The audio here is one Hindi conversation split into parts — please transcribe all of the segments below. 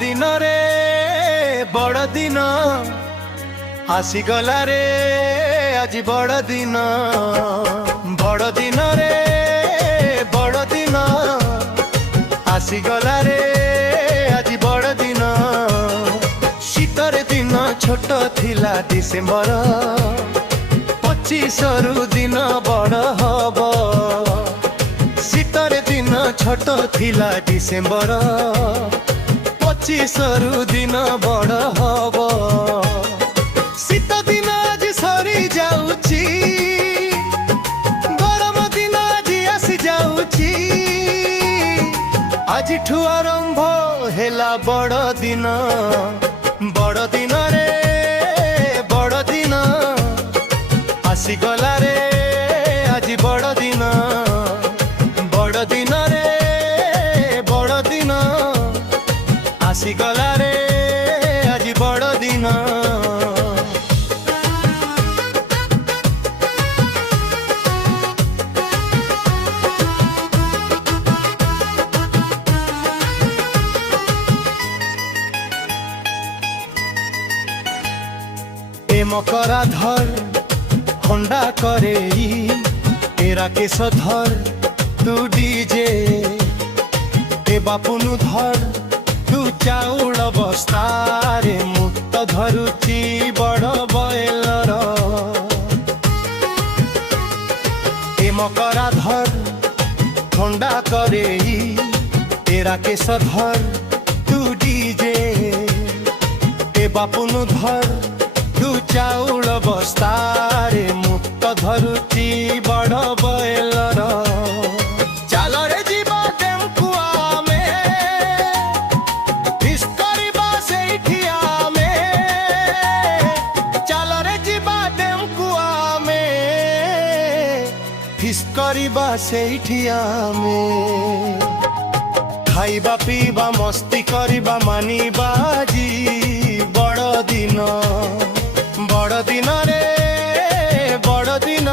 दिन रे बड़ दिन आसीगला रे आज बड़ दिन रे बड़ दिन आसीगला रे आज बड़ दिन शीतर दिन छोट थिला डिसेम्बर 25 रु दिन बड़ हब शीतर दिन छोट थिला डिसेम्बर 25 रु दिन बड़ हब शीत दिन आज सरी जाउची गरम दिन आज आसी जाउची आज ठु आरंभ हेला बड़ दिन रे बड़ दिन आसीगला रे आज बड़ दिन रे बड़ दिन आसीगला रे आज बड़ दिन मकरा धर होंडा करे तेरा केस धर तू डीजे ए बापुनु धर तू चाउल बस्ता रे मुक्त धरुची बड़ बयलर ए मकरा धर होंडा करे तेरा केस धर तू डीजे ए बापुनु धर तू चाउल बस्ता रे मुक्त धरुची बड़ बयलर चाल रे जीवा टेम्पुआ में फिस करिबा सेठिया में चाल रे जीवा टेम्पुआ में फिस करिबा सेठिया में खाइबा पीबा मस्ती करिबा मानिबा जी बड़ दिन रे बड़ दिन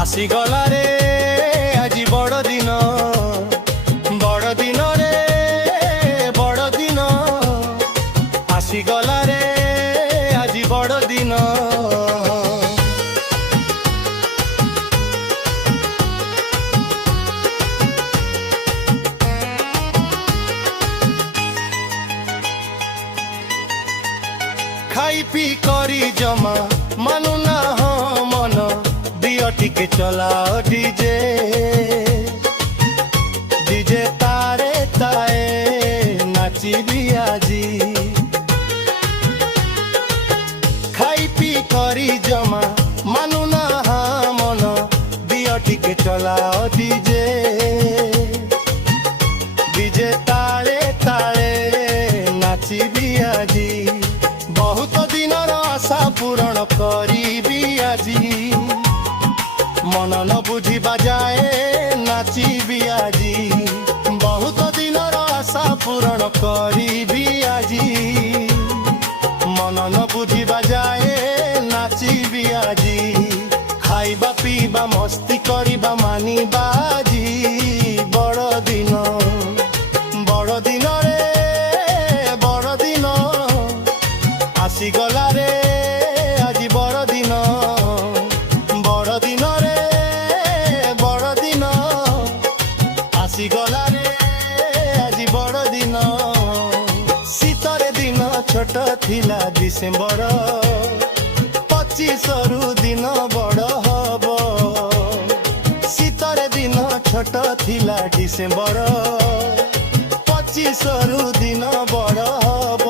आसीगला रे आज बड़ दिन रे बड़ दिन आसीगला रे आज बड़ दिन खाई पी करी जमा मानु ना हाँ मन दियो टिके चला डीजे डीजे तारे ताए नाची भी आजी खाई पी करी जमा मानु ना हाँ मन दियो टिके चला डीजे डीजे तारे ताए नाची भी आजी बहुत दिन आशा पूरण करी आजी मन न बुझी बाजाए नाची आजी बहुत दिन आशा पूरण करी आजी मन न बुझी बाजाए नाची आजी खाइबा पीबा मस्ती करिबा मानिबा जी बड़ दिन रे बड़ दिन आसीगला रे आज बड़ दिन रे बड़ दिन आसीगला रे आज बड़ दिन शीतर दिन छोट थिला डिसेम्बर 25 रु दिन बड़ हब शीतर दिन छोट थिला डिसेम्बर 25 रु दिन बड़ हब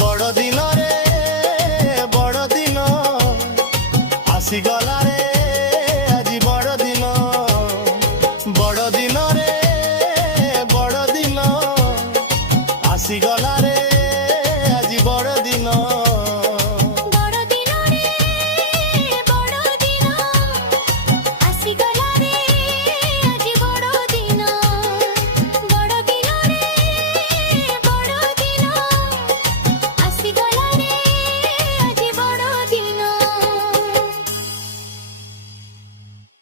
बड़ दिन रे बड़ दिन आसीगला रे आज बड़ दिन रे बड़ दिन आसीगला